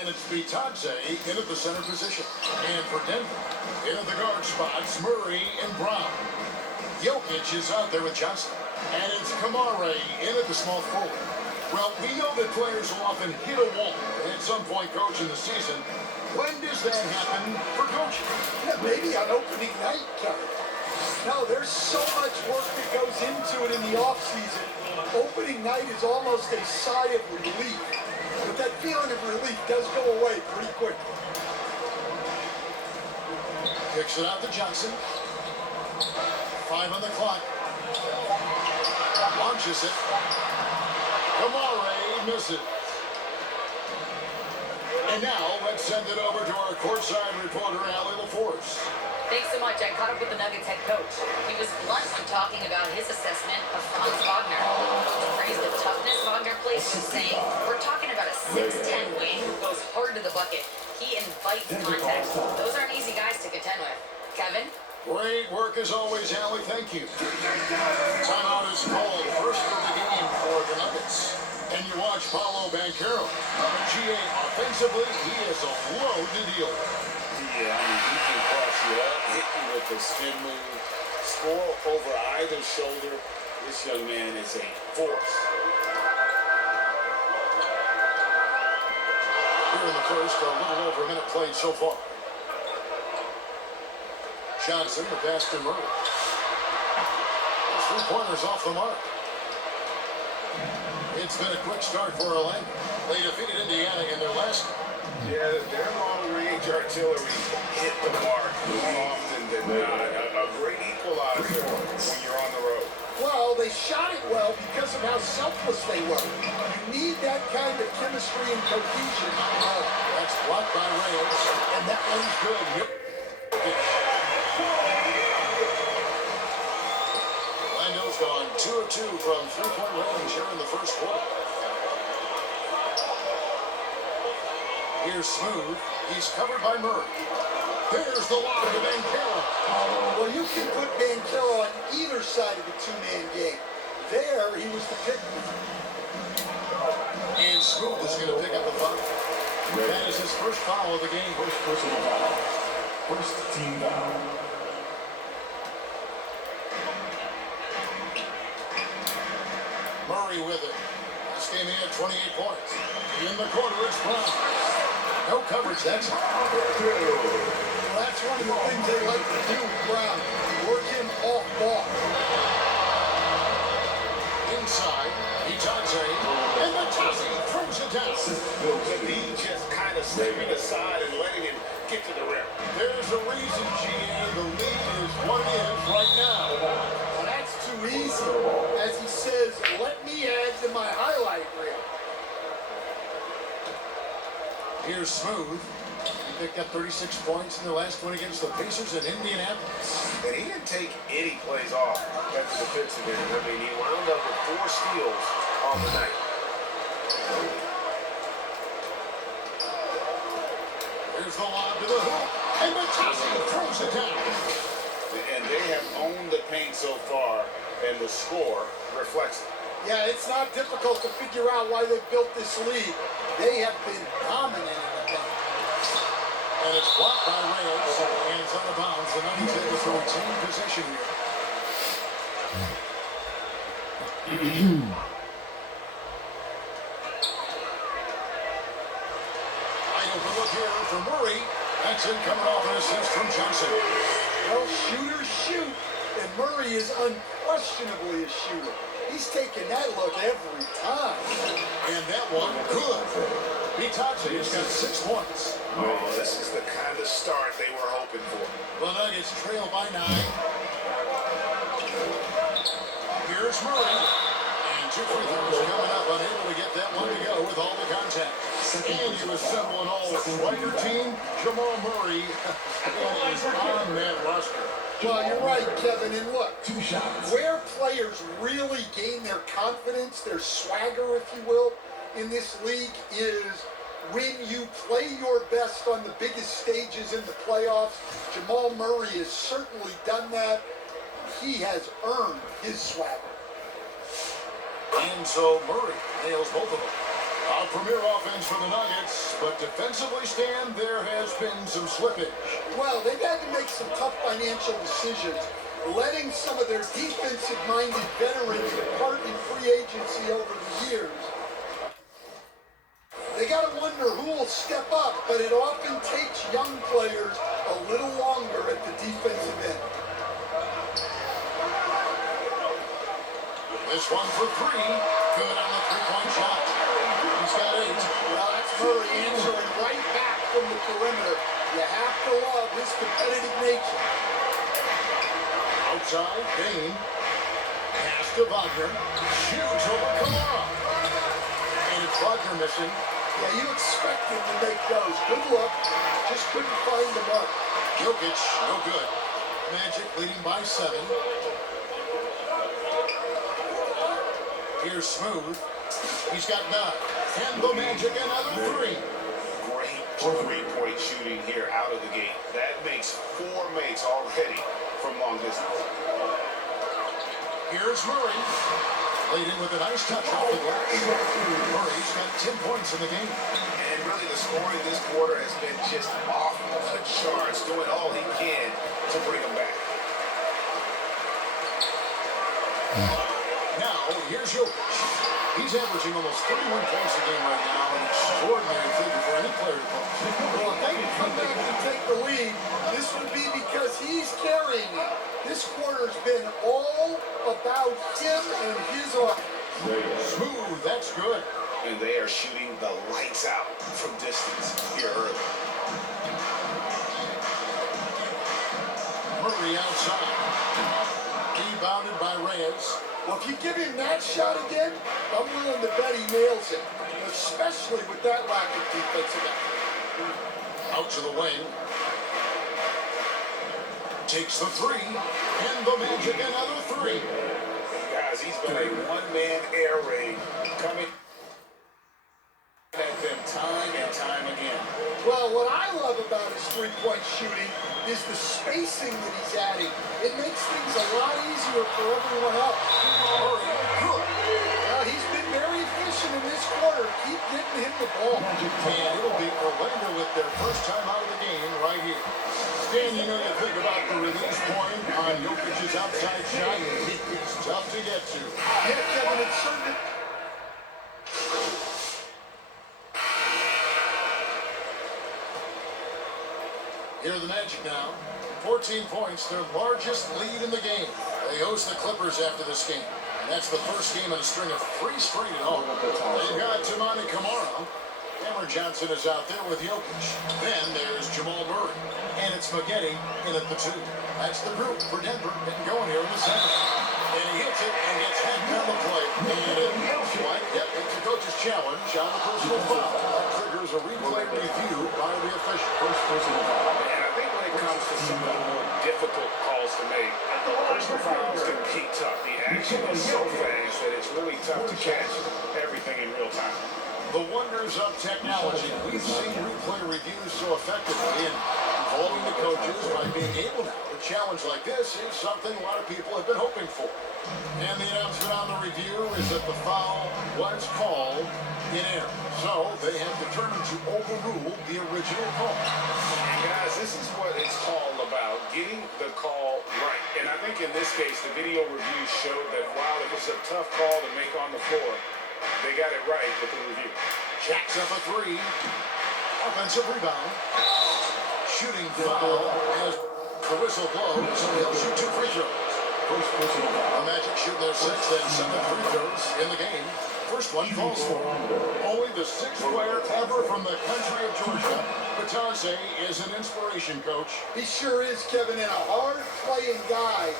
And it's Vitadze in at the center position. And for Denver, in at the guard spots, Murray and Brown. Jokic is out there with Johnson. And it's Kamare in at the small forward. Well, we know that players will often hit a wall at some point, coach, in the season. When does that happen for coaching? Yeah, maybe on opening night, Kevin. No, there's so much work that goes into it in the offseason. Opening night is almost a sigh of relief. But that feeling of relief does go away pretty quickly. Kicks it out to Johnson. 5 on the clock. Launches it. Kamare misses. And now let's send it over to our courtside reporter, Allie LaForce. Thanks so much. I caught up with the Nuggets head coach. He was blunt when talking about his assessment of Franz Wagner. He praised the toughness Wagner plays with, saying, we're talking about a 6'10 wing who goes hard to the bucket. He invites contact. Those aren't easy guys to contend with. Kevin? Great work as always, Allie. Thank you. Timeout is called. First of the game for the Nuggets. And you watch Paolo Banchero. GA offensively, he is a load to deal with. Yeah, I mean, he can cross you up, hit you with the spin move, score over either shoulder. This young man is a force. Here in the first, a little over a minute played so far. Johnson, the pass to Murray. 3-pointers off the mark. It's been a quick start for Orlando. They defeated Indiana in their last. Yeah, their long-range artillery hit the mark more often than not. A great equalizer when you're on the road. Well, they shot it well because of how selfless they were. You need that kind of chemistry and cohesion. That's blocked by Reyes, and that one's good. Orlando's gone 2 of 2 from 3-point range here in the first quarter. Here's Smooth. He's covered by Murray. There's the lob to Banchero. Well, you can put Banchero on either side of the two-man game. There, he was the pick. And Smooth is going to pick up the foul. That is his first foul of the game. First personal foul. First team foul. Murray with it. This game he had 28 points. In the corner, it's Brown. No coverage, that's Well, that's one of the things they like to do, Brown. Work him off ball. Inside, Vitadze, and Vitadze throws it down. The lead just kind of stepping aside and letting him get to the rim. There's a reason, GA. The lead is what it is right now. Well, that's too easy. As he says, let me add to my highlight reel. Here's Smooth. He picked up 36 points in the last one against the Pacers in Indianapolis. And he didn't take any plays off after the defensive end. I mean, he wound up with 4 steals on the night. Here's the lob to the hoop. And Vitadze throws it down. And they have owned the paint so far, and the score reflects it. Yeah, it's not difficult to figure out why they built this lead. They have been dominating the game. And it's blocked by Reyes. And it's out of bounds. The Nuggets able to retain possession here. Wide open look here for Murray. That's it, coming off an assist from Johnson. Well, shooters shoot, and Murray is unquestionably a shooter. He's taking that look every time. And that one, good. Vitadze has got 6 points. Oh, this is the kind of start they were hoping for. The Nuggets trail by 9. Here's Murray. And 2 free throws coming up, unable to get that one to go with all the contact. And you assemble an all-Striker team. Jamal Murray is on that roster. Well, you're right, Kevin. And look, 2 shots. where players really gain their confidence, their swagger, if you will, in this league is when you play your best on the biggest stages in the playoffs. Jamal Murray has certainly done that. He has earned his swagger. And so Murray nails both of them. A premier offense for the Nuggets, but defensively, Stan, there has been some slippage. Well, they've had to make some tough financial decisions, letting some of their defensive-minded veterans depart in free agency over the years. They got to wonder who will step up, but it often takes young players a little longer at the defensive end. This one for three. Good on the three-point shot. He's got 8. Well, that's Murray answering right back from the perimeter. You have to love his competitive nature. Outside, Bain. Pass to Wagner. Shoots over Kamara. And it's Wagner missing. Yeah, you expect him to make those. Good luck. Just couldn't find the mark. Jokic, no good. Magic leading by 7. Here's Smooth. He's got 9. And the Magic another 3. Great three-point shooting here out of the gate. That makes 4 makes already from long distance. Here's Murray. Laid in with a nice touch off the glass. Murray's got 10 points in the game. And really the scoring this quarter has been just off the charts, doing all he can to bring them back. Now, here's Jokic. He's averaging almost 31 points a game right now, an extraordinary figure for any player to post. Well, if they can come back and take the lead, this would be because he's carrying it. This quarter's been all about him and his offense. Smooth, that's good. And they are shooting the lights out from distance here early. Murray outside. Rebounded by Reyes. Well, if you give him that shot again, I'm willing to bet he nails it, especially with that lack of defensive effort. Out to the wing. Takes the 3. And the Magic another 3. Guys, he's been a one-man air raid coming at them time and time again. Well, what I love about his three-point shooting is the spacing that he's adding. It makes things a lot easier for everyone else. Well, he's been very efficient in this quarter. Keep getting him the ball. And it'll be Orlando with their first time out of the game right here. Stan, you know, you think about the release point on Jokic's outside shot. It's tough to get to. Yeah, Kevin, it's certainly... Here are the Magic now. 14 points, their largest lead in the game. They host the Clippers after this game. And that's the first game in a string of 3 straight at home. They've got Tamani Kamara. Cameron Johnson is out there with Jokic. Then there's Jamal Murray. And it's Spaghetti in at the 2. That's the group for Denver getting going here in the second. And he hits it and gets hacked on the play. And it looks like, yep, it's a coach's challenge on the personal foul. That triggers a replay review by the official. First personal foul. And I think when it comes to some of the more difficult calls to make, personal fouls can be tough. The action is so fast that it's really tough to catch everything in real time. The wonders of technology. We've seen replay reviews so effectively and involving the coaches by being able now to challenge like this is something a lot of people have been hoping for. And the announcement on the review is that the foul was called in error. So they have determined to overrule the original call. And guys, this is what it's all about, getting the call right. And I think in this case, the video review showed that while it was a tough call to make on the floor, they got it right with the review. Jacks up a 3. Offensive rebound. Shooting foul as the whistle blows. He'll shoot 2 free throws. The Magic shoot their 6th and 7th free throws in the game. First one falls for only the 6th player ever from the country of Georgia. Batase is an inspiration, coach. He sure is, Kevin, and a hard-playing guy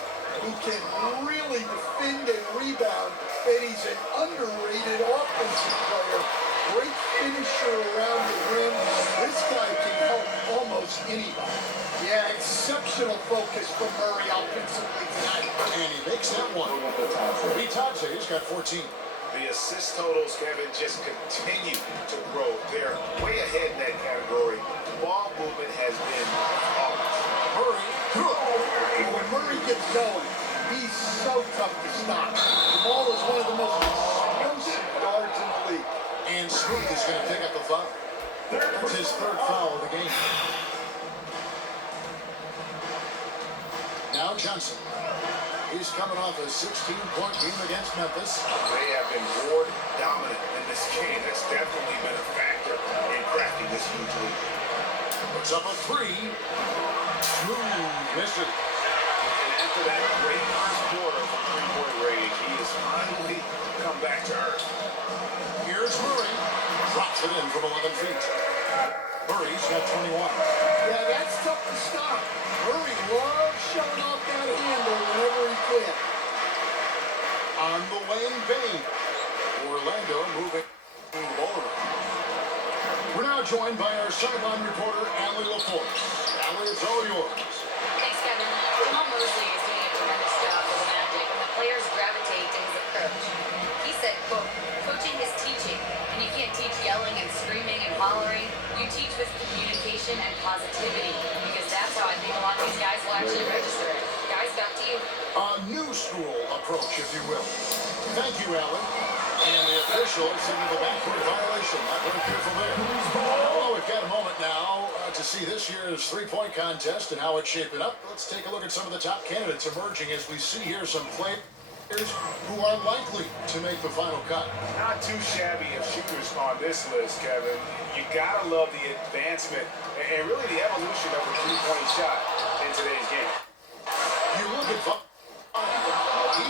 who can really defend and rebound, and he's an underrated offensive player. Great finisher around the rim. This guy can help almost anybody. Yeah, exceptional focus from Murray offensively tonight. And he makes that one. Bitase's got 14. The assist totals, Kevin, just continue to grow. They're way ahead in that category. Ball movement has been flawless. Murray. When Murray gets going, he's so tough to stop. The ball is one of the most explosive guards in the league. And Smooth is going to pick up the foul. That's his third foul of the game. Now Johnson. He's coming off a 16-point game against Memphis. They have been board dominant in this game. That's definitely been a factor in crafting this huge lead. Puts up a three. Smooth misses. And after that great first quarter from three-point range, he has finally come back to earth. Here's Murray. Drops it in from 11 feet. Murray's got 21. Yeah, that's tough to stop. Murray loves showing off that handle whenever he can. On the lane vein. Orlando moving the ball around. We're now joined by our sideline reporter, Allie LaPorte. Allie, it's all yours. Thanks, Kevin. Jamal Mosley is doing a tremendous job for the Magic, and the players gravitate to his approach. He said, quote, coaching is teaching, and you can't teach yelling and screaming and hollering. You teach with communication and positivity, because that's how I think a lot of these guys will actually register it. Guys, back to you. A new school approach, if you will. Thank you, Allie. And the official sending the backcourt violation. Not very careful there. Oh, we've got a moment now to see this year's three-point contest and how it's shaping up. Let's take a look at some of the top candidates emerging as we see here some players who are likely to make the final cut. Not too shabby of shooters on this list, Kevin. You gotta love the advancement and really the evolution of the three-point shot in today's game. You look at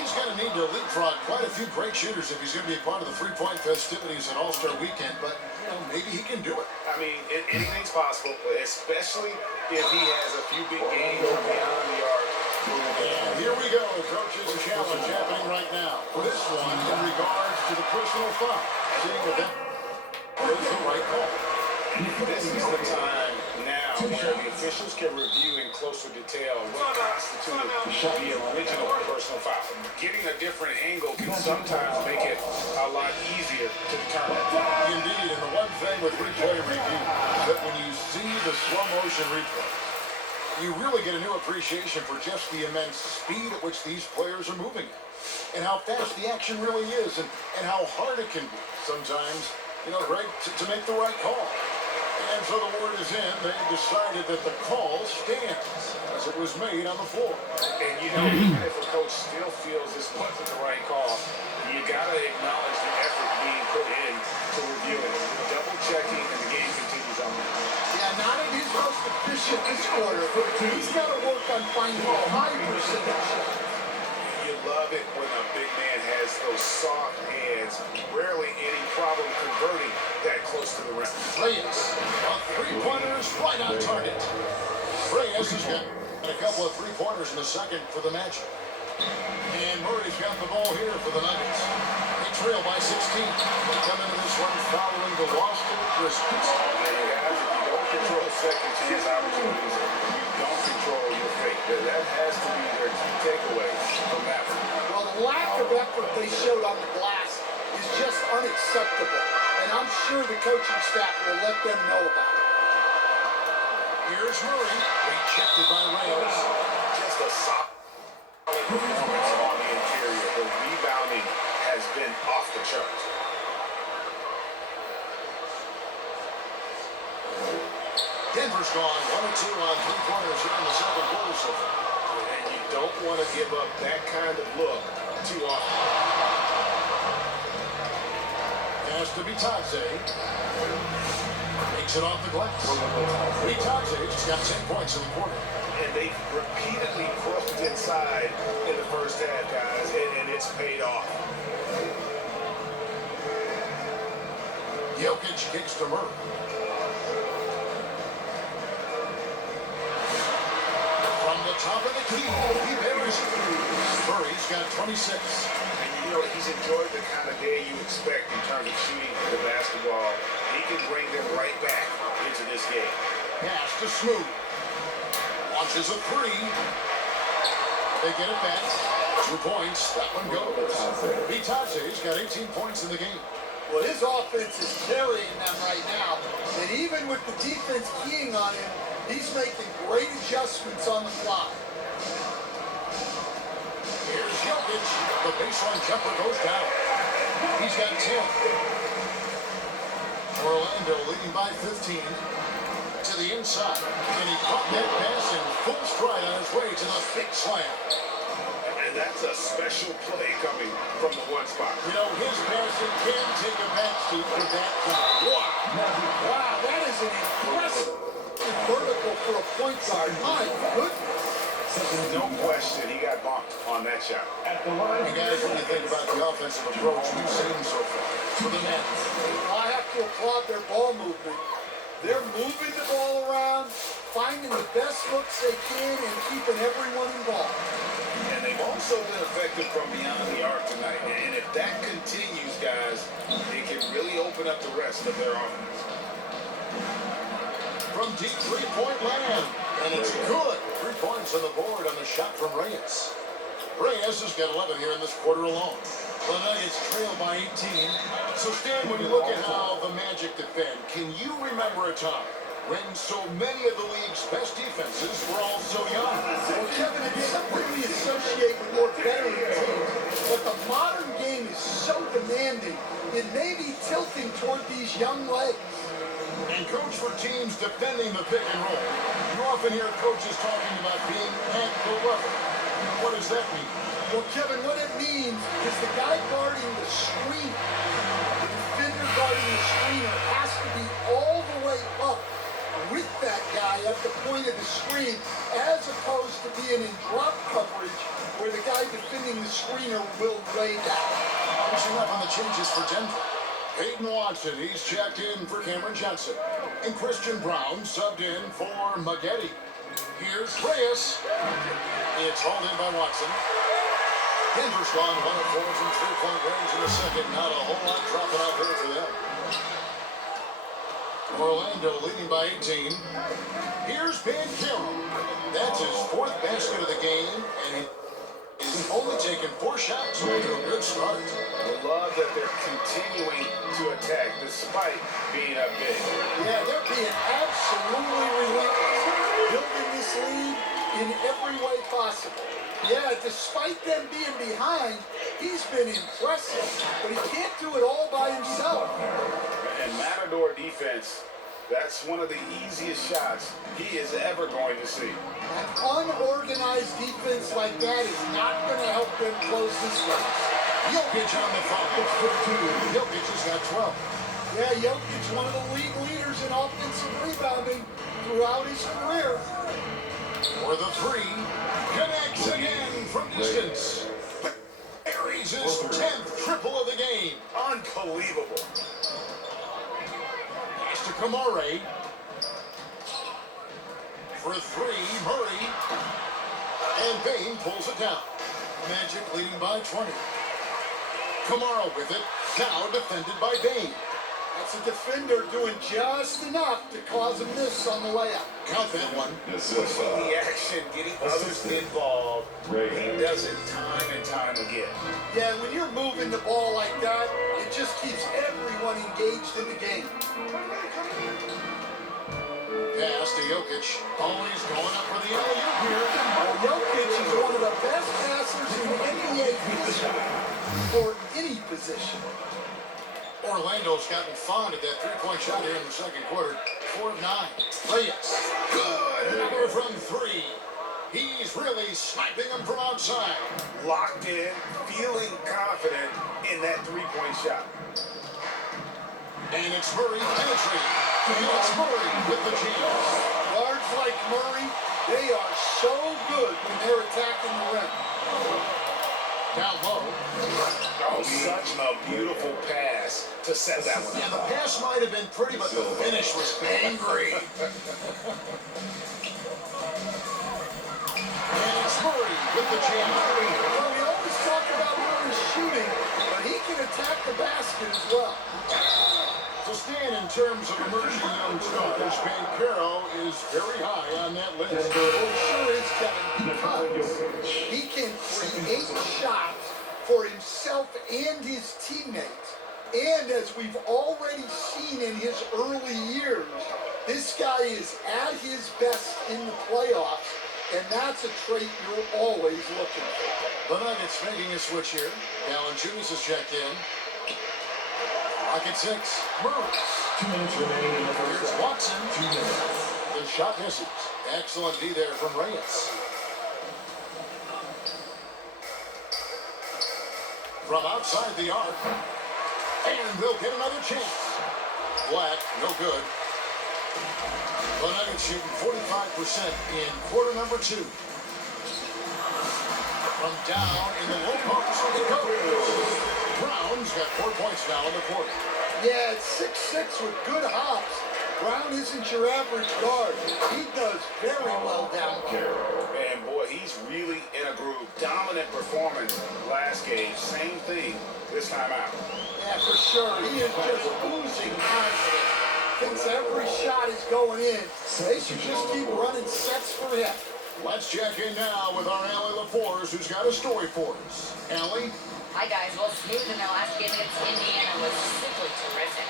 he's going to need to leapfrog quite a few great shooters if he's going to be a part of the three-point festivities at All-Star Weekend, but, you know, maybe he can do it. I mean, anything's possible, especially if he has a few big games beyond the arc. And here we go, coaches, a challenge happening right now. This one in regards to the personal foul. Seeing if that is the right call. This is the time now where the officials can review in closer detail what constituted the original personal foul. Getting a different angle can sometimes make it a lot easier to determine. Indeed, and the one thing with replay review is that when you see the slow motion replay, you really get a new appreciation for just the immense speed at which these players are moving and how fast the action really is and how hard it can be sometimes, you know, Greg, to make the right call. And so the word is in. They decided that the call stands as it was made on the floor. And you know, even if a coach still feels this wasn't the right call, you gotta acknowledge the effort being put in to reviewing, double checking, and the game continues on. Yeah, not at his most efficient this quarter. He's got to work on finding a high percentage. You love it when a big man has those soft hands. Rarely any problem converting that close to the rim. Reyes, a three-pointers right on target. Reyes has got a couple of three-pointers in the second for the Magic. And Murray's got the ball here for the Nuggets. They trail by 16. They come into this one following the loss to the Grizzlies. If you don't control second chance opportunities, you don't control your fate. That has to be their key takeaway from that one. Well, the lack of effort they showed on the glass is just unacceptable. And I'm sure the coaching staff will let them know about it. Here's Murray, rejected by Reyes. Just a solid performance on the interior. The rebounding has been off the charts. Denver's gone 1-2 on three-pointers here in the second quarter so far. And you don't want to give up that kind of look too often. Pass to Bitadze. Takes it off the glass. Bitadze's got 10 points in the quarter. And they repeatedly crossed inside in the first half, guys, and it's paid off. Jokic kicks to Murray. From the top of the key, he buries it. Murray's got 26. And you know, he's enjoyed the kind of day you expect in terms of shooting the basketball. He can bring them right back into this game. Pass to Smooth. Launches a three. They get it back. 2 points. That one goes. Bitadze's got 18 points in the game. Well, his offense is carrying them right now. And even with the defense keying on him, he's making great adjustments on the fly. Here's Jokic. The baseline jumper goes down. He's got 10. Orlando leading by 15 to the inside. And he caught that pass in full stride on his way to the big slam. And that's a special play coming from the one spot. You know, his passing can take a backseat with that guy. Wow, that is an impressive vertical for a point guard. My goodness. No question, he got bumped on that shot. At the line. You guys, what do you think about the offensive approach we've seen so far for the Nets? I have to applaud their ball movement. They're moving the ball around, finding the best looks they can, and keeping everyone involved. And they've also been effective from beyond the arc tonight. And if that continues, guys, it can really open up the rest of their offense. From deep three-point land, and it's good. 3 points on the board on the shot from Reyes. Reyes has got 11 here in this quarter alone. The Nuggets trail by 18. So, Stan, when you look at how the Magic defend, can you remember a time when so many of the league's best defenses were all so young? Well, Kevin, it's something we associate with more veteran teams, but the modern game is so demanding, it may be tilting toward these young legs. And coach, for teams defending the pick and roll, you often hear coaches talking about being at the level. What does that mean? Well, Kevin, what it means is the guy guarding the screen, the defender guarding the screener has to be all the way up with that guy at the point of the screen, as opposed to being in drop coverage where the guy defending the screener will lay down. Finishing up on the changes for Denver. Peyton Watson, he's checked in for Cameron Johnson. And Christian Brown subbed in for Maggette. Here's Reyes. It's hauled in by Watson. Denver's gone 1 of 4 from three-point range in the second. Not a whole lot dropping out there for them. Orlando leading by 18. Here's Banchero. That's his 4th basket of the game, and he's only taken 4 shots to a good start. I love that they're continuing to attack despite being up big. Yeah, they're being absolutely relentless, building this lead in every way possible. Yeah, despite them being behind, he's been impressive, but he can't do it all by himself. And Matador defense, that's one of the easiest shots he is ever going to see. An unorganized defense like that is not going to help them close this race. Jokic on the front. Jokic has got 12. Yeah, Jokic, one of the league leaders in offensive rebounding throughout his career. For the 3, connects again from distance. Buries his 10th triple of the game. Unbelievable. Pass to Kamare. For 3, Murray. And Bain pulls it down. Magic leading by 20. Kamara with it. Now defended by Bain. That's a defender doing just enough to cause a miss on the layup. Count that one. This is The action, getting others involved. He does it time and time again. Yeah, when you're moving the ball like that, it just keeps everyone engaged in the game. Pass to Jokic. Always going up for the alley-oop here. Jokic is one of the best passers in NBA history for any position. Orlando's gotten fond of that three-point shot here in the second quarter. 4 of 9. Reyes. Good. Number from 3. He's really sniping them from outside. Locked in, feeling confident in that three-point shot. And it's Murray penetrating. And it's Murray with the jams. Guards like Murray, they are so good when they're attacking the rim. Down low. Oh, such a beautiful pass to set that one Yeah, up. the pass might have been pretty, but the finish was angry. And it's Murray with the jam. Well, we always talk about Murray's shooting, but he can attack the basket as well. So Stan, in terms of emerging young stars, Banchero is very high on that list. Well, he sure is, Kevin, because he can create shots for himself and his teammates. And as we've already seen in his early years, this guy is at his best in the playoffs, and that's a trait you're always looking for. The Nuggets making a switch here. Valanciunas is checked in. Rocket 6. Murray. 2 minutes remaining in the first Here's half. Watson. 2 minutes. The shot misses. Excellent D there from Reyes. From outside the arc. And they'll get another chance. Black, no good. The Nuggets shooting 45% in quarter number 2. From down in the low post, it goes. Brown's got 4 points now in the quarter. Yeah, it's 6'6" with good hops. Brown isn't your average guard. He does very well down low. And boy, he's really in a groove. Dominant performance last game. Same thing this time out. Yeah, for sure. He is just oozing confidence. Thinks every shot is going in. They should just keep running sets for him. Let's check in now with our Allie LaForce, who's got a story for us. Allie? Hi guys, well, Smooth in their last game against Indiana was simply terrific.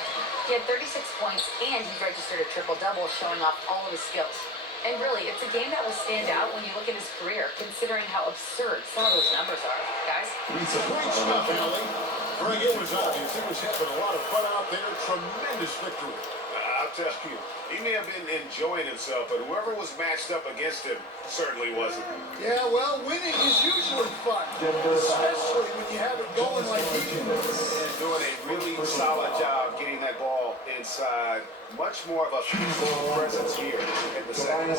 He had 36 points and he registered a triple-double, showing off all of his skills. And really, it's a game that will stand out when you look at his career, considering how absurd some of those numbers are, guys. Great stuff, Allie. Greg, it was obvious. He was having a lot of fun out there. Tremendous victory. I'll tell you, he may have been enjoying himself, but whoever was matched up against him certainly wasn't. Yeah, well, winning is usually fun, especially when you have it going like he did. And doing a really solid job getting that ball inside. Much more of a physical presence here in the second.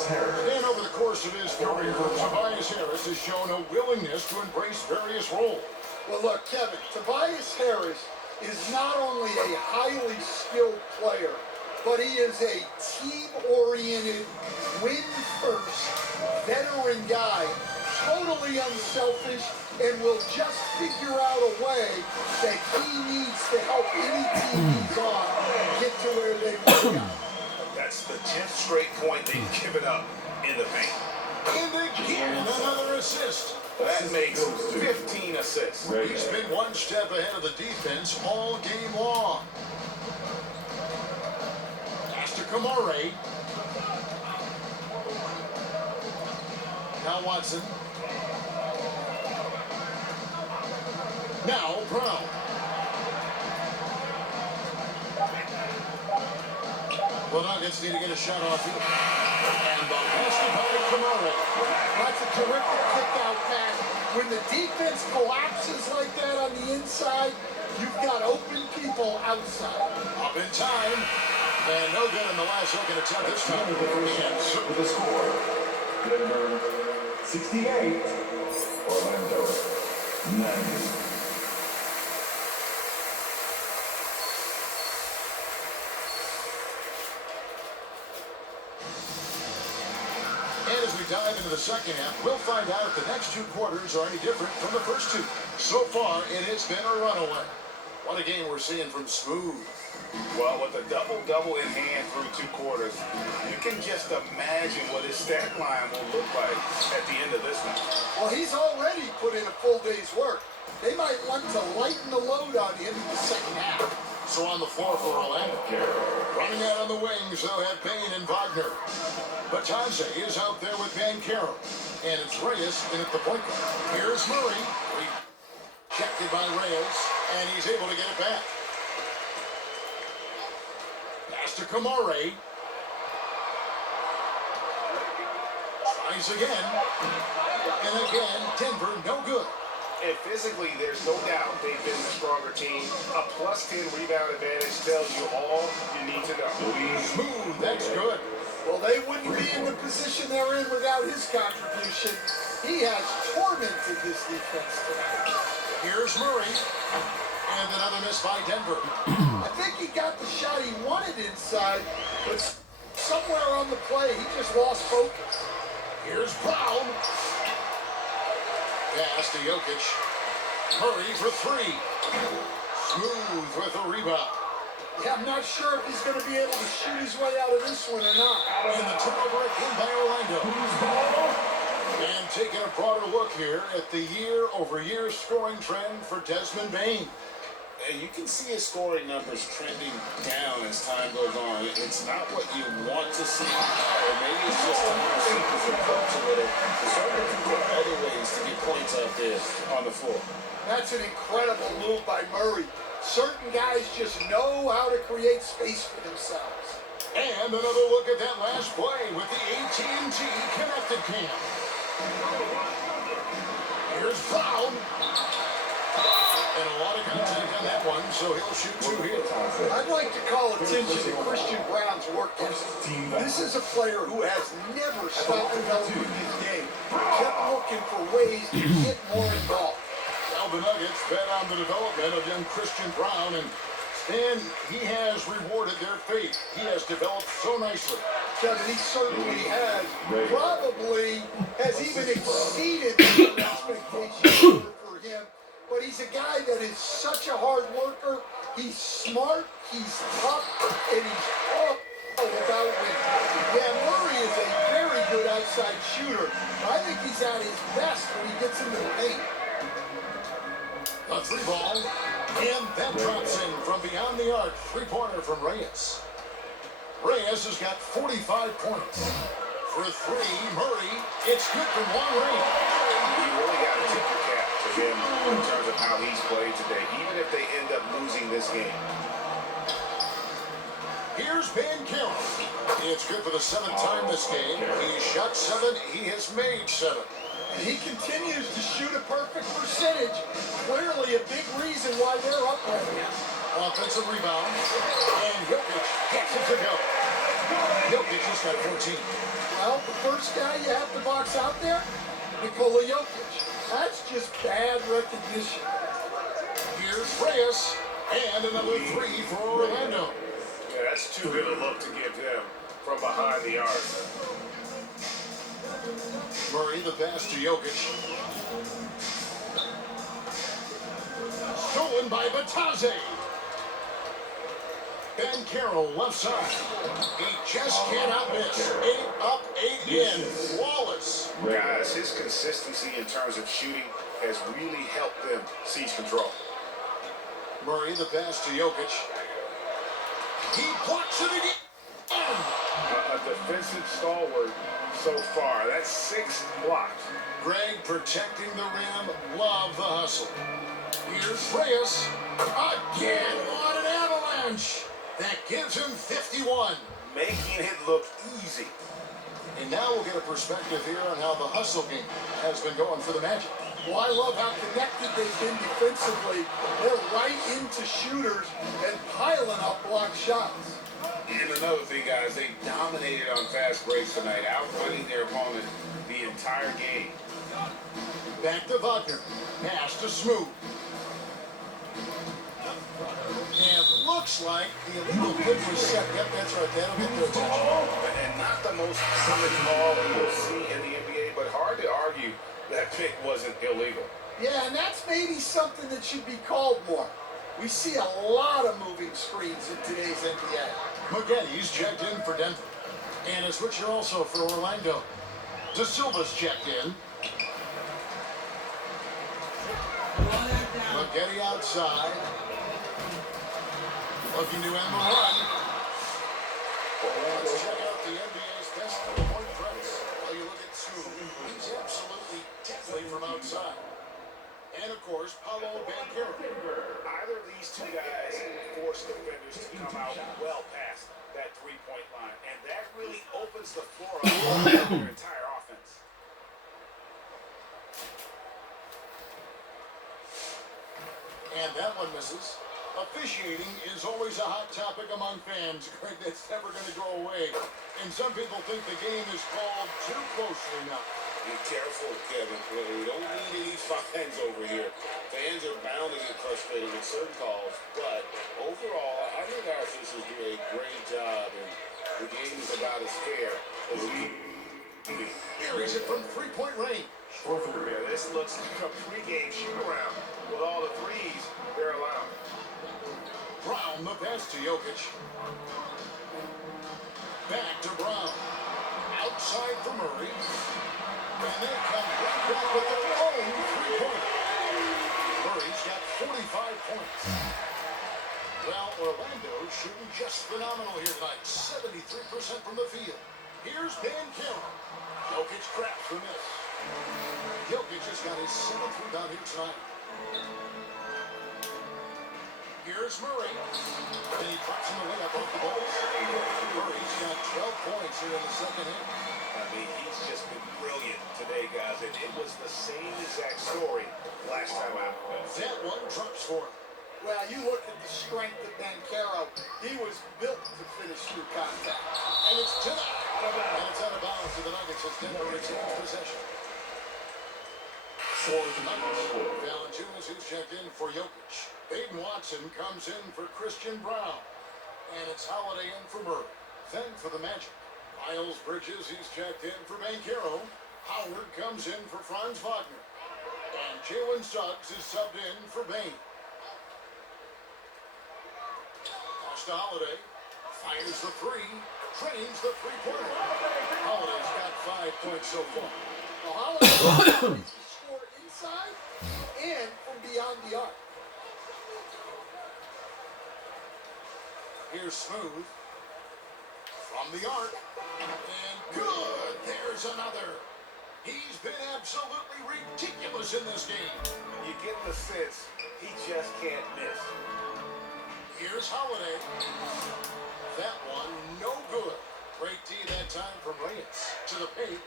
And over the course of his career, Tobias Harris has shown a willingness to embrace various roles. Well, look, Kevin, Tobias Harris is not only a highly skilled player, but he is a team-oriented, win-first, veteran guy, totally unselfish, and will just figure out a way that he needs to help any team he's on get to where they want to go. That's the 10th straight point they've given up in the paint. And again, another assist. That makes 15 assists. He's been one step ahead of the defense all game long. Pass to Kamare. Now Watson. Now Brown. The Nuggets need to get a shot off here. And the pass to Kamare. That's a terrific kick-out pass. When the defense collapses like that on the inside, you've got open people outside. Up in time. And no good in the last second attempt this time. With the score, Denver 68, Orlando 90. And as we dive into the second half, we'll find out if the next 2 quarters are any different from the first 2. So far, it has been a runaway. What a game we're seeing from Smooth. Well, with a double-double in hand through 2 quarters, you can just imagine what his stat line will look like at the end of this one. Well, he's already put in a full day's work. They might want to lighten the load on him in the second half. So on the floor for Orlando. Running out on the wings, they'll have Payne and Wagner. Bataze is out there with Van Caro. And it's Reyes in at the point guard. Here's Murray. Rejected by Reyes, and he's able to get it back. Pass to Kamare. Tries again. And again, Denver, no good. And physically, there's no doubt they've been the stronger team. A plus 10 rebound advantage tells you all you need to know. Smooth, that's good. Well, they wouldn't be in the position they're in without his contribution. He has tormented this defense tonight. Here's Murray. And another miss by Denver. I think he got the shot he wanted inside, but somewhere on the play, he just lost focus. Here's Brown. Pass to Jokic. Murray for 3. Smooth with a rebound. Yeah, I'm not sure if he's going to be able to shoot his way out of this one or not. And the turnover in by Orlando. And taking a broader look here at the year-over-year scoring trend for Desmond Bane. And you can see his scoring numbers trending down as time goes on. It's not what you want to see, or maybe it's just time to see his approach a little. He's starting to think of other ways to get points out there on the floor. That's an incredible move by Murray. Certain guys just know how to create space for themselves. And another look at that last play with the AT&T connected cam. Here's Brown. And a lot of contact on that one, so he'll shoot two here. I'd like to call attention to Christian Brown's work ethic. This is a player who has never stopped developing his game. Kept looking for ways to get more involved. Now the Nuggets bet on the development of young Christian Brown, and Stan, he has rewarded their faith. He has developed so nicely. Kevin, he certainly has. Probably has even exceeded their expectations for him. But he's a guy that is such a hard worker. He's smart, he's tough, and he's all about winning. Yeah, Murray is a very good outside shooter. I think he's at his best when he gets into the paint. A three ball, and that drops in from beyond the arc. Three-pointer from Reyes. Reyes has got 45 points. For three, Murray, it's good from long range. You really got to tip your cap to him in terms of how he's played today, even if they end up losing this game. Here's Bancaro. It's good for the seventh time this game. He shot 7, he has made 7. And he continues to shoot a perfect percentage. Clearly a big reason why they're up right now. Offensive rebound. And Jokic gets it to go. Jokic just got 14. Well, the first guy you have to box out there, Nikola Jokic. That's just bad recognition. Here's Reyes. And another three for Orlando. Yeah, that's too good a look to give them from behind the arc. Murray, the pass to Jokic. Stolen by Batazzi. Bancaro, left side. He just cannot miss. 8 up, 8 in. Flawless. Guys, his consistency in terms of shooting has really helped them seize control. Murray, the pass to Jokic. He blocks it again. A defensive stalwart so far. That's 6 blocks. Greg protecting the rim. Love the hustle. Here's Reyes. Again on an avalanche. That gives him 51. Making it look easy. And now we'll get a perspective here on how the hustle game has been going for the Magic. Well, I love how connected they've been defensively. They're right into shooters and piling up block shots. And another thing, guys, they dominated on fast breaks tonight, outrunning their opponent the entire game. Back to Wagner. Pass to Smooth. And looks like the illegal pick was set. Yep, that's right. That'll get their attention. And not the most common call you'll see in the NBA, but hard to argue that pick wasn't illegal. Yeah, and that's maybe something that should be called more. We see a lot of moving screens in today's NBA. McGetty's checked in for Denver. And a switcher also for Orlando. De Silva's checked in. McGetty outside. Looking to end the run. Let's check out the NBA's best three-point threats. While you look at Smooth, he's absolutely deadly from outside. And of course, Paolo Bancaro. Either of these two guys force defenders to come out well past that three-point line, and that really opens the floor up for their entire offense. And that one misses. Officiating is always a hot topic among fans. Greg, that's never going to go away. And some people think the game is called too closely now. Be careful, Kevin. We don't need any fines over here. Fans are bound to get frustrated with certain calls, but overall, I think our officials do a great job, and the game is about as fair as we can be. Here is it from three-point range. Yeah, this looks like a pregame shoot-around with all the threes they're allowed. Brown, the pass to Jokic. Back to Brown. Outside for Murray. And they come right back with their own three-pointer. Murray's got 45 points. Well, Orlando shooting just phenomenal here tonight. 73% from the field. Here's Bancaro. Jokic craps the miss. Jokic has got his 7th rebound here tonight. Here's Murray. And he puts him away up off the ball. Murray's got 12 points here in the second half. I mean, he's just been brilliant today, guys. And it was the same exact story last time out. That one drops for him. Well, you look at the strength of Banchero. He was built to finish through contact. And it's to that. And it's out of bounds to the Nuggets as Denver retains possession. Valanciunas, who's checked in for Jokic. Aiden Watson comes in for Christian Brown. And it's Holiday in for Murray. Then for the Magic. Miles Bridges, he's checked in for Banchero. Howard comes in for Franz Wagner. And Jalen Suggs is subbed in for Bain. Toss to Holiday. Fires the three. Trains the three-pointer. Holiday's got 5 points so far. Well, Holiday score inside and from beyond the arc. Here's Smooth. From the arc. And good. There's another. He's been absolutely ridiculous in this game. You get the sense he just can't miss. Here's Holiday. That one, no good. Great D that time from Reyes. To the paint.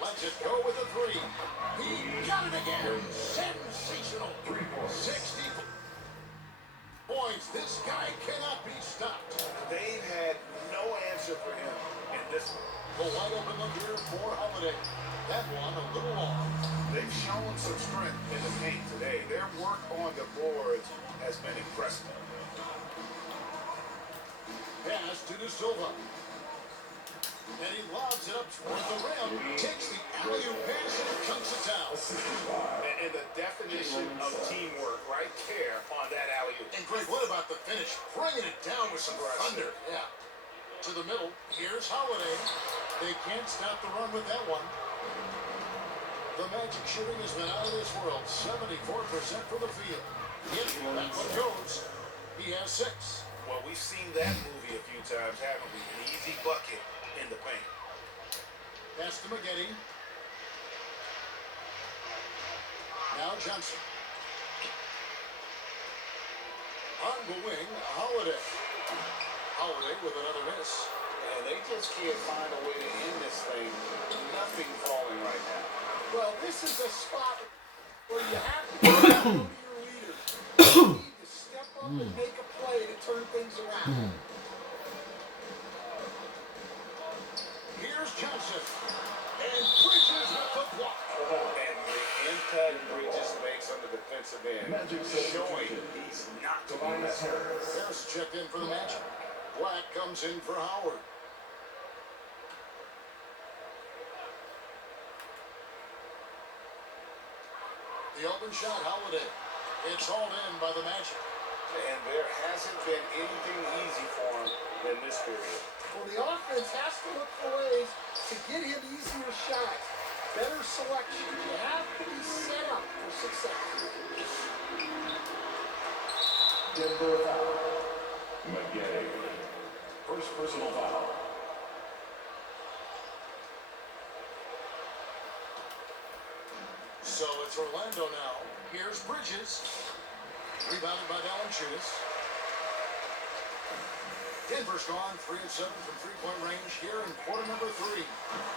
Lets it go with a three. He got it again. Sensational. 60 points. This guy cannot be stopped. They've had no answer for him in this one. The wide open look here for Holiday. That one a little long. They've shown some strength in the paint today. Their work on the boards has been impressive. Pass to De Silva. And he lobs it up toward the rim. Takes the alley-oop pass and chunks it down. And the definition of teamwork right there on that alley-oop. And Greg, what about the finish? Bringing it down with some thunder. Yeah. To the middle. Here's Holiday. They can't stop the run with that one. The Magic shooting has been out of this world. 74% from the field. Yep, that one goes. He has 6. Well, we've seen that movie a few times, haven't we? An easy bucket in the paint. Pass to McGetty. Now Johnson. On the wing, Holiday. Holiday with another miss. And they just can't find a way to end this thing. Nothing falling right now. Well, this is a spot where you have to go to your leaders. You need to step up and make a play to turn things around. Here's Johnson. And Bridges with the block. And the impact Bridges makes on the defensive end, showing he's not to be messed with. Harris checked in for the Magic. Black comes in for Howard. The open shot, Holiday. It's hauled in by the Magic. And there hasn't been anything easy for him in this period. Well, the offense has to look for ways to get him easier shots, better selection. You have to be set up for success. Denver foul. McGetty. First personal foul. So it's Orlando now. Here's Bridges. Rebounded by Valanciunas. Denver's gone 3 of 7 from three-point range here in quarter number 3.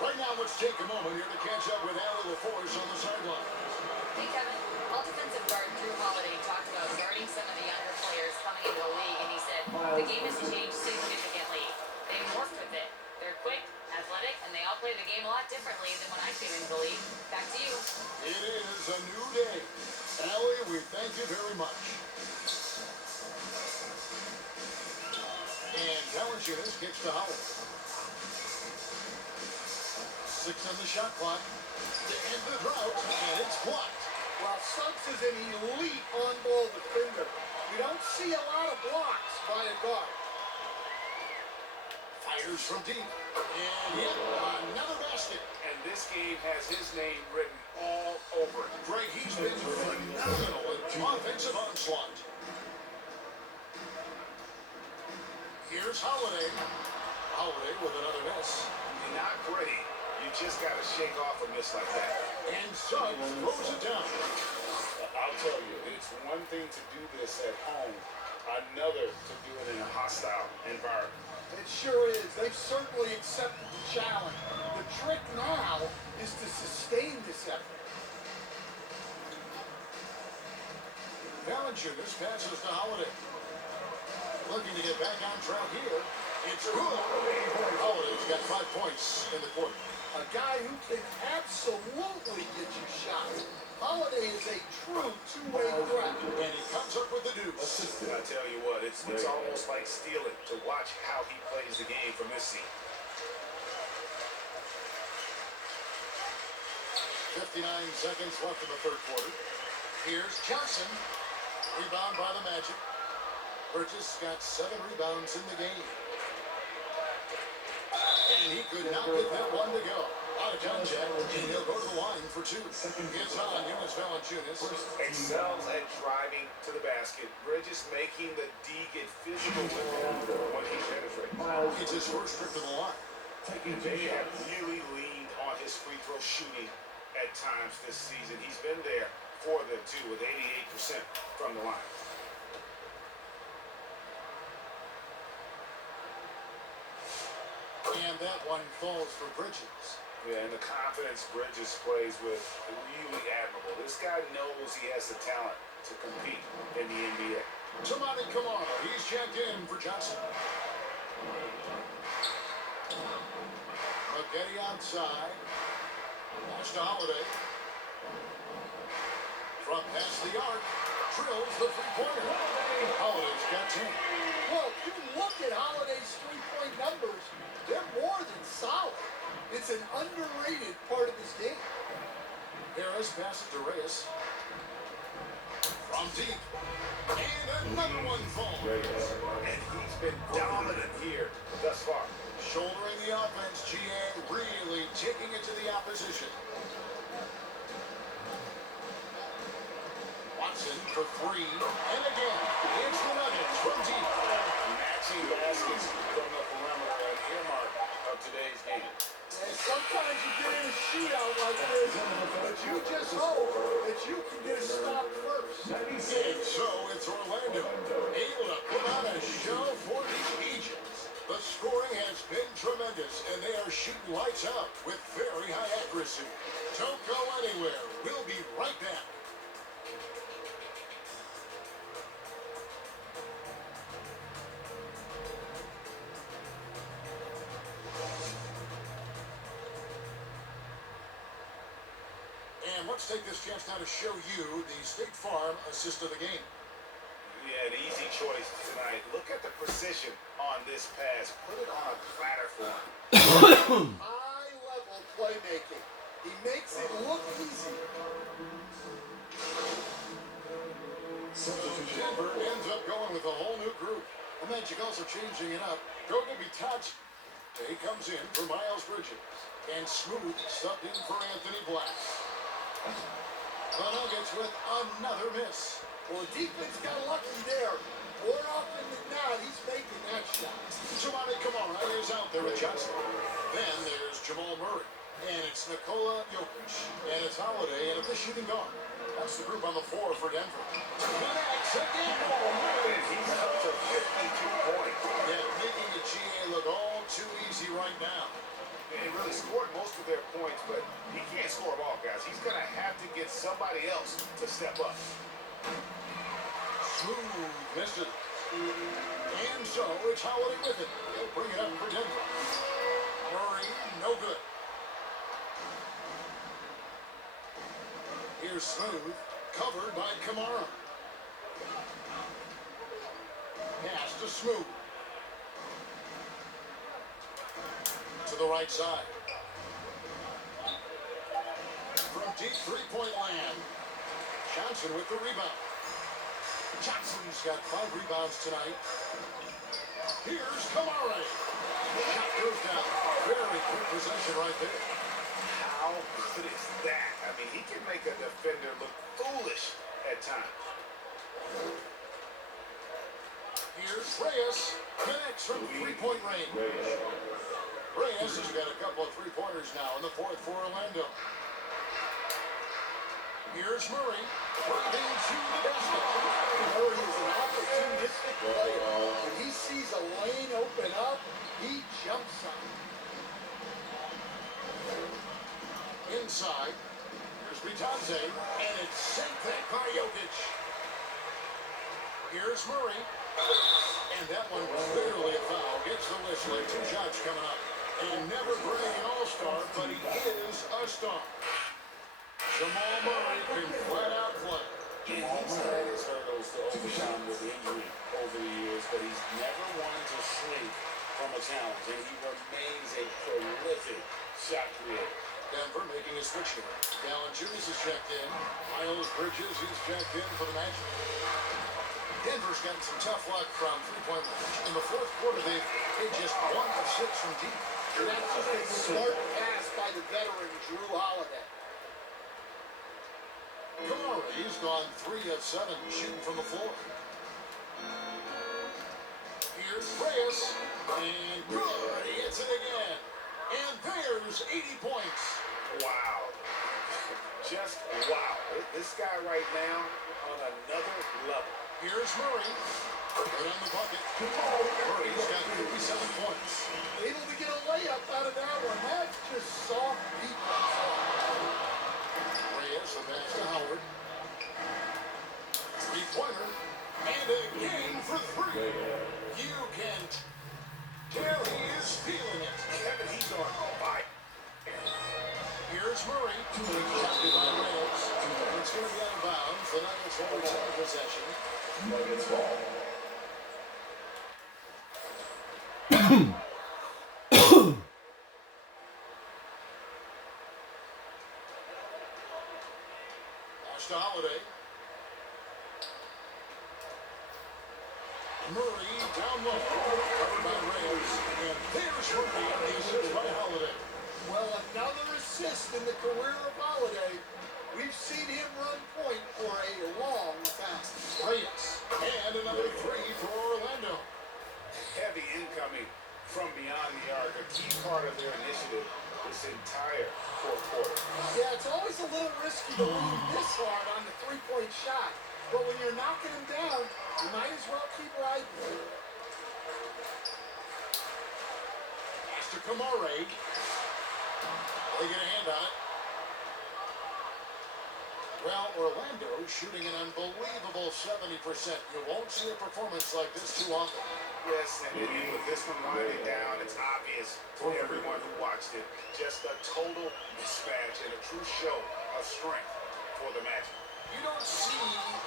Right now, let's take a moment here to catch up with Allie LaForce on the sideline. Hey, Kevin. All defensive guard Drew Holiday talked about guarding some of the younger players coming into the league, and he said the game has changed significantly. They morphed with it. They're quick, athletic, and they all play the game a lot differently than when I came into the league. Back to you. It is a new day. Allie, we thank you very much. And Valanciunas gets to Howard. 6 on the shot clock. To end the drought, and it's blocked. Well, Suggs is an elite on-ball defender. We don't see a lot of blocks by a guard. Fires from deep. And yet another basket. And this game has his name written all over it. Greg, he's been phenomenal in offensive onslaught. Here's Holiday. Holiday with another miss. Not great, You just got to shake off a miss like that. And Suggs throws it down. I'll tell you, it's one thing to do this at home, another to do it in a hostile environment. It sure is. They've certainly accepted the challenge. The trick now is to sustain this effort. Valanciunas passes to Holiday. Looking to get back on track here. It's good. Holiday's got 5 points in the quarter. A guy who can absolutely get you shot. Holiday is a true two-way threat. And he comes up with the deuce. I tell you what, it's almost like stealing to watch how he plays the game from this seat. 59 seconds left in the third quarter. Here's Johnson. Rebound by the Magic. Burgess got 7 rebounds in the game. And he could not get that one to go. Out of contact, and he'll go to the line for 2. It's on Jonas Valanciunas. Excels at driving to the basket. Bridges making the D get physical with him when he penetrates. It's his first trip to the line. They have really leaned on his free throw shooting at times this season. He's been there for them too, with 88% from the line. And that one falls for Bridges. Yeah, and the confidence Bridges plays with, really admirable. This guy knows he has the talent to compete in the NBA. Tamani Kamara, he's checked in for Johnson. McGetty outside. Pass to Holiday. From past the arc. Drills the three-pointer. Holiday's got 10. Well, if you look at Holiday's three-point numbers, they're more than solid. It's an underrated part of his game. Harris passes to Reyes. From deep. And another one falls. And he's been dominant here thus far. Shouldering the offense, GA really taking it to the opposition. Watson for 3. And again, it's the Nuggets from deep. Matching baskets from the perimeter, an earmark of today's game. And sometimes you get in a shootout like this, but you just hope that you can get a stop first. And so it's Orlando, able to put on a show for the Egypts. The scoring has been tremendous, and they are shooting lights out with very high accuracy. Don't go anywhere. We'll be right back. And let's take this chance now to show you the State Farm assist of the game. Yeah, an easy choice tonight. Look at the precision on this pass. Put it on a platter for him. High-level playmaking. He makes it look easy. Denver ends up going with a whole new group. The Magic also changing it up. Goga Bitadze. He comes in for Miles Bridges. And Smooth subbed in for Anthony Black. The Nuggets with another miss. Well, defense got lucky there. More often than not, he's making that shot. Tamani Kamara is out there with Johnson. Then there's Jamal Murray. And it's Nikola Jokic. And it's Holiday and it's the shooting guard. That's the group on the floor for Denver. Connects again. And he's up to 52 points. Yeah, making the GA look all too easy right now. And he really scored most of their points, but he can't score them all, guys. He's going to have to get somebody else to step up. Smooth missed it. And so it's Holiday with it. He'll bring it up for Denver. Murray, no good. Here's Smooth, covered by Kamara. Pass to Smooth. To the right side. From deep three-point land. Johnson with the rebound. Johnson's got 5 rebounds tonight. Here's Kamara. Shot goes down. Very quick possession right there. How good is that? I mean, he can make a defender look foolish at times. Here's Reyes. Connects from three-point range. Reyes has got a couple of three-pointers now in the fourth for Orlando. Here's Murray, driving to the basket. Murray is an opportunistic player. When he sees a lane open up, he jumps on it. Inside, here's Vitante, and it's sent back by Jokic. Here's Murray, and that one was clearly a foul. Gets the whistle, 2 shots coming up. And never bring an all-star, but he is a star. Jamal Murray can flat out play. And he's had his hurdles to overcome with injury over the years, but he's never wanted to shrink from a challenge, and he remains a prolific shot creator. Denver making a switch here. Valanciunas is checked in. Miles Bridges is checked in for the match. Denver's gotten some tough luck from three-point range. In the fourth quarter, they just 1 of 6 from deep. And that's just a smart pass by the veteran Drew Holiday. Kamari's gone 3 of 7 shooting from the floor. Here's Reyes, and good, he hits it again. And there's 80 points. Wow. Just wow. This guy right now on another level. Here's Murray, right on the bucket. Murray's got 37 points. Able to get a layup out of that one. That's just soft defense. Reyes, the pass to Howard. Three-pointer, and again for 3. You can tell he is feeling it. Kevin, he's on fire. Here's Murray, intercepted by Reyes. It's going to be out of bounds. The Nuggets will return possession. Nuggets ball. Pass to Holiday. Murray down low, covered by Reyes. And there's Murray on the assist by Holiday. Well, another assist in the career of Holiday. We've seen him run point for a long time. Reyes, and another 3 for Orlando. Heavy incoming from beyond the arc, a key part of their initiative this entire fourth quarter. Yeah, it's always a little risky to leave this hard on the three-point shot. But when you're knocking him down, you might as well keep riding. Pass to Kamari. They get a hand on it. Well, Orlando shooting an unbelievable 70%. You won't see a performance like this too often. Yes, and with this one winding down, it's obvious to everyone who watched it. Just a total mismatch and a true show of strength for the Magic. You don't see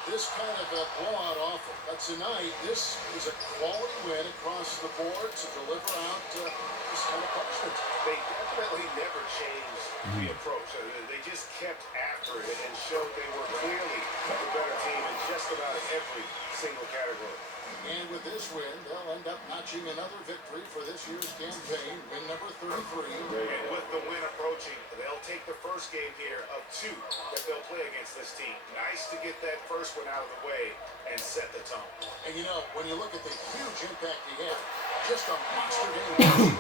this kind of a blowout often, but tonight this is a quality win across the board to deliver out this kind of punishment. They definitely never changed the approach. They just kept after it and showed they were clearly the better team in just about every single category. And with this win, they'll end up notching another victory for this year's campaign, win number 33. And with the win approaching, they'll take the first game here of 2 that they'll play against this team. Nice to get that first one out of the way and set the tone. And you know, when you look at the huge impact he had, just a monster game.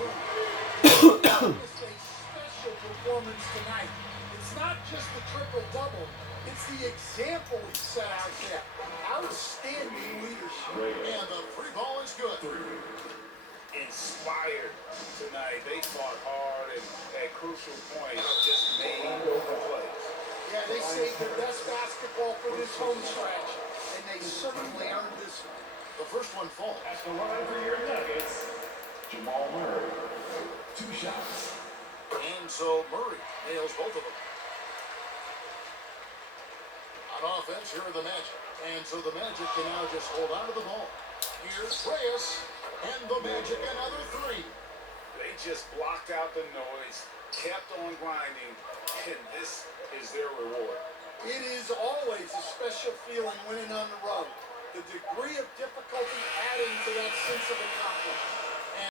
Just a special performance tonight. It's not just the triple-double. It's the example he set out there. Outstanding leadership. And the 3 ball is good. Inspired tonight. They fought hard and at crucial points just made plays. Yeah, they saved their best basketball for this home stretch, and they certainly earned this one. The first one falls. At the line for your Nuggets, Jamal Murray. 2 shots. And so Murray nails both of them. On offense, here are the Magic. And so the Magic can now just hold on to the ball. Here's Reyes, and the Magic another 3. They just blocked out the noise, kept on grinding, and this is their reward. It is always a special feeling winning on the road. The degree of difficulty adding to that sense of accomplishment.